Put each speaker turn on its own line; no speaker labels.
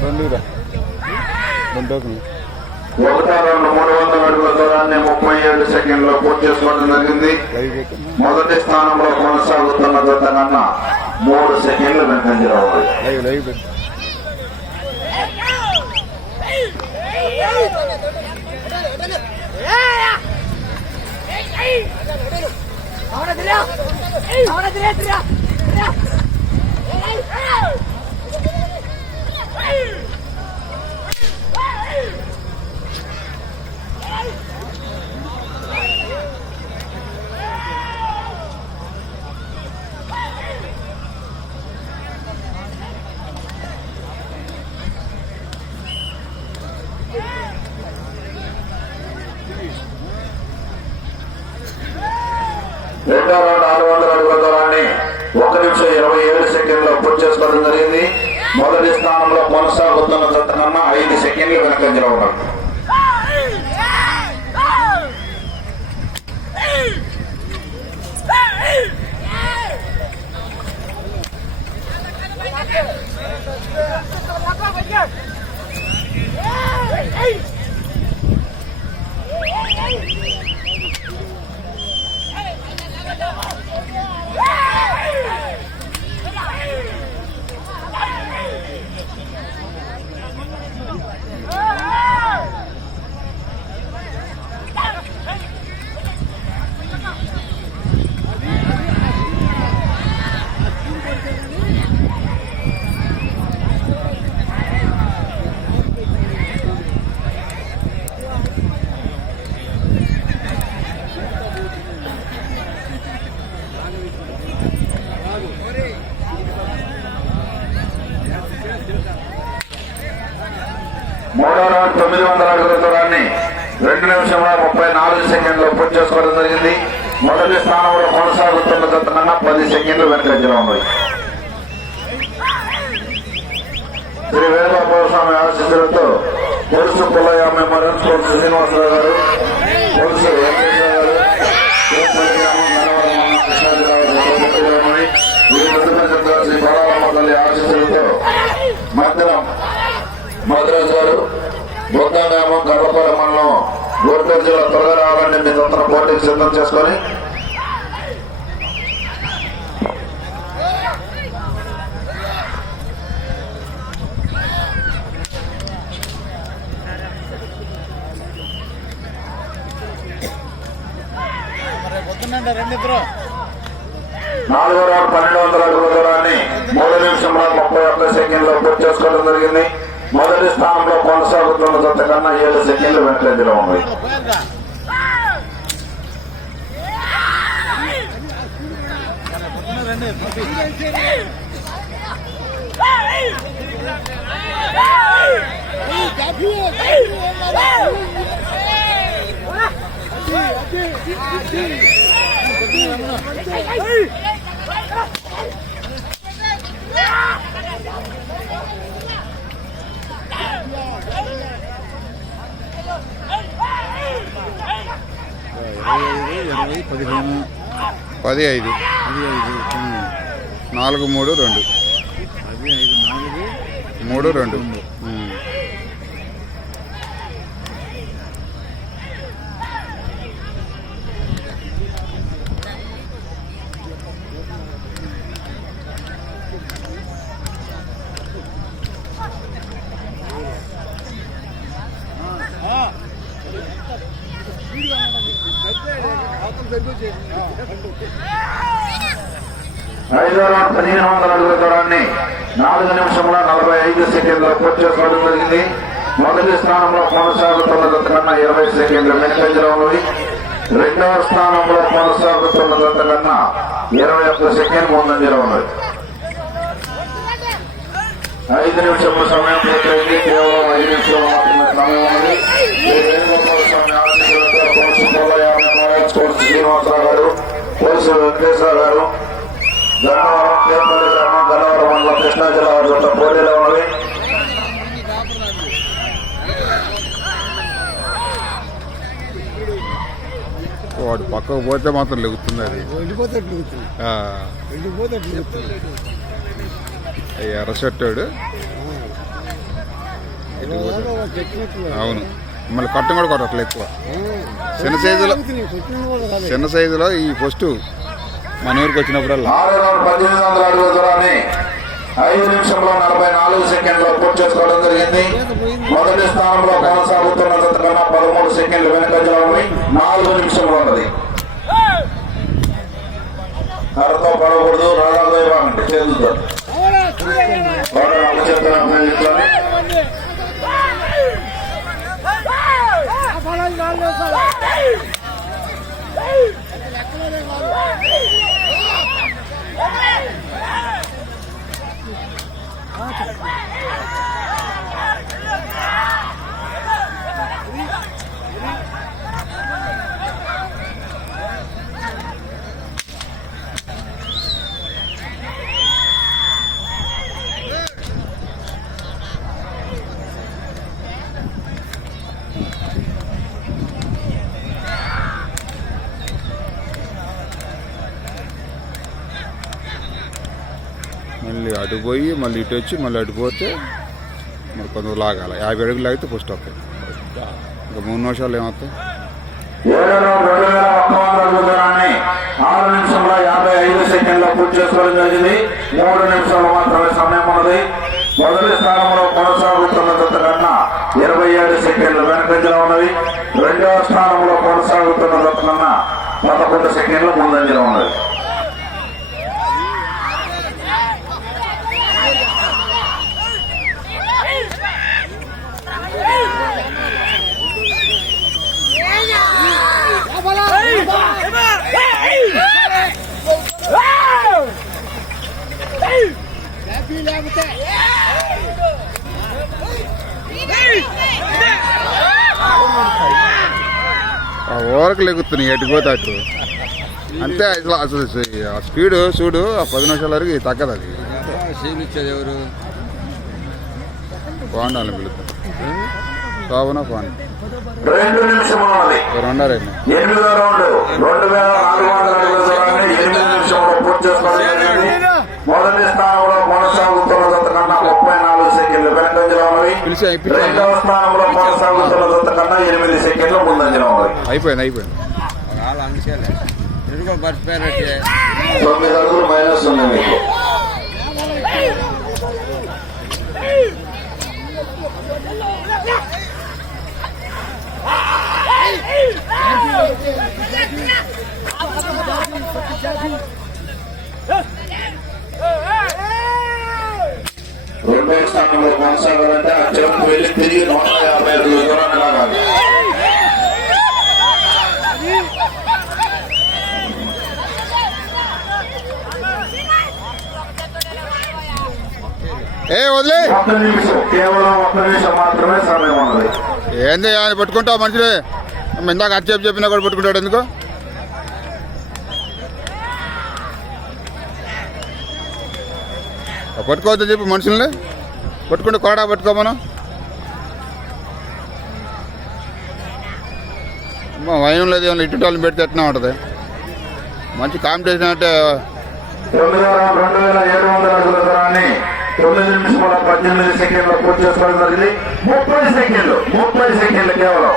ముందుకురా రెండు టోకెన్లు
ఒకటో రెండు మూడు వందల అడుగుల దూరాన్ని ముప్పై ఏడు సెకండ్లో పూర్తి చేసుకోవడం జరిగింది మొదటి స్థానంలో కొనసాగుతున్న జత కన్నా మూడు సెకండ్లు
ahora tira, ahora tira, tira, tira.
రెండో రౌండ్ ఆరు వందల అడుగుల దూరాన్ని ఒక నిమిషం ఇరవై ఏడు సెకండ్లో పూర్తి చేసుకోవడం జరిగింది మొదటి స్థానంలో కొనసాగుతున్న జత కన్నా ఐదు సెకండ్లు వెనకంజలో ఉన్నారు Hey రౌండ్ తొమ్మిది వందల అడుగుల దూరాన్ని రెండు నిమిషముల ముప్పై నాలుగు సెకండ్లు పూర్తి చేసుకోవడం జరిగింది. మొదటి స్థానంలో కొనసాగుతున్న జత కన్నా పది సెకండ్లు వెనకంజలో ఉన్నాయి. శ్రీ వేదబాబు స్వామి ఆశీస్సులతో పొలుసు పుల్లయ్య మెమోరియల్ పొరుసు శ్రీనివాసరావు గారు పొలుసు వెంకటేశ్వర గారు శ్రీ బాలరామ తల్లి ఆశీస్సులతో మధ్యరం మద్రాసు గారు బొద్దాగ్రామం గర్భపురం మండలం గుంటూరు జిల్లా త్వరగా రావాలని మీ పోటీకి సిద్ధం చేసుకొని నాలుగో రౌండ్ పన్నెండు వందల అడుగుల దూరాన్ని మూడు నిమిషంలో ముప్పై ఒక్క సెకండ్లో పూర్తి చేసుకోవడం జరిగింది. మొదటి స్థానంలో కొనసాగుతున్న జత కన్నా ఏడు సెకండ్లు వెనకంజలో ఉన్నాయి
ఇరవై పదిహేను పది ఐదు నాలుగు మూడు రెండు. మూడు రెండు.
ఐదో రౌండ్ పదిహేను వందల అడుగుల దూరాన్ని నాలుగు నిమిషముల నలభై ఐదు సెకండ్లో పూర్తి చేసుకోవడం జరిగింది. మొదటి స్థానంలో కొనసాగుతున్న కన్నా ఇరవై సెకండ్లు వెనుకంజలో ఉన్నవి. రెండవ స్థానంలో కొనసాగుతున్న కన్నా ఇరవై ఒక్క సెకండ్ ముందంజలో ఉన్నది ఐదు నిమిషముల సమయం పూర్తయింది. కేవలం ఐదు నిమిషాలు మాత్రమే సమయం ఉంది వేణుగోపాల స్వామి శ్రీనివాసరావు గారు కోర్సు వెంకటేశ్వర గారు గన్నవరం గ్రామం గన్నవరం మండలం కృష్ణా జిల్లా వారి పోటీలో ఉన్నవి.
వాడు పక్కకు పోతే మాత్రం లెగుతుంది అది ఎర్ర షర్టాడు అవును. మళ్ళీ కొట్టం కూడా కొట్టట్లే ఎక్కువ. చిన్న సైజులో చిన్న సైజులో ఈ ఫస్ట్ మన ఊరికి వచ్చినప్పుడల్లా.
పద్దెనిమిది వందల అడుగుల దూరాన్ని ఐదు నిమిషంలో నలభై నాలుగు సెకండ్లో పూర్తి చేసుకోవడం జరిగింది. మొదటి స్థానంలో కొనసాగుతున్న కన్నా పదమూడు సెకండ్లు వెనుకంజలో నాలుగు నిమిషంలో ఉన్నది. కర్రతో పడకూడదు రాధాతో ఇవ్వాలంటే చేతులతో. Vamos
lá! అటు పోయి మళ్ళీ ఇటు వచ్చి మళ్ళీ అటు పోతే మరి కొంత లాగాలి యాభై అడుగులు లాగితే ఫస్ట్ వస్తాయి ఇంకా మూడు నిమిషాలు ఏమవుతాయి?
ఆరు నిమిషంలో యాభై ఐదు సెకండ్లో పూర్తి చేసుకోవడం జరిగింది. మూడు నిమిషాలు మాత్రమే సమయం ఉన్నది. మొదటి స్థానంలో కొనసాగుతున్న జత కన్నా ఇరవై ఏడు సెకండ్లు వెనకంజలో ఉన్నది రెండవ స్థానంలో కొనసాగుతున్న జత కన్నా పదకొండు సెకండ్లు ముందంజలో ఉన్నది
ఓరకు లెగుతున్నాయి ఎటు పోతే అటు? అంతే ఇట్లా అసలు ఆ స్పీడ్ చూడు ఆ పది నిమిషాల వరకు తగ్గదు అది.
సీలు ఇచ్చేది ఎవరు
బాగుండాలి పిలుపు. శోభన ఫోన్.
రెండు నిమిషములు ఉన్నది
రెండారండి
ఎనిమిదో రౌండ్. రెండు వేల నాలుగు వందల ఎనిమిది నిమిషంలో పూర్తి చేసుకోవడం ఉన్నది
అయిపోయింది. అయిపోయింది.
వాళ్ళు అనుకోలే ఎదురుగా మర్చిపోయారంటే
తొమ్మిది అడుగులు మైనస్ ఉంది మీకు. కొనసాగాలంటే ఆ వెళ్ళి తిరిగి నూట యాభై అడుగుల దూరాన్ని లాగాలి.
ఏ వదిలే.
ఒక్క నిమిషం కేవలం ఒక్క నిమిషం మాత్రమే సమయం ఉన్నది.
ఏంది ఆయన పట్టుకుంటావు మనుషులే? ఇందాక అటు చెప్పి చెప్పినా కూడా పట్టుకుంటాడు ఎందుకు? పట్టుకోవద్దని చెప్పి మనుషుల్ని. పట్టుకుంటే కోడా పట్టుకోమను అమ్మా, వైన్ లేదు ఏమన్నా ఇటు వాళ్ళని పెడితే ఎట్లా ఉంటుంది? మంచి కాంపిటీషన్ అంటే
తొమ్మిది నిమిషముల పద్దెనిమిది సెకండ్లు పూర్తి చేసుకోవడం జరిగింది. ముప్పై సెకండ్లు ముప్పై సెకండ్లు కేవలం.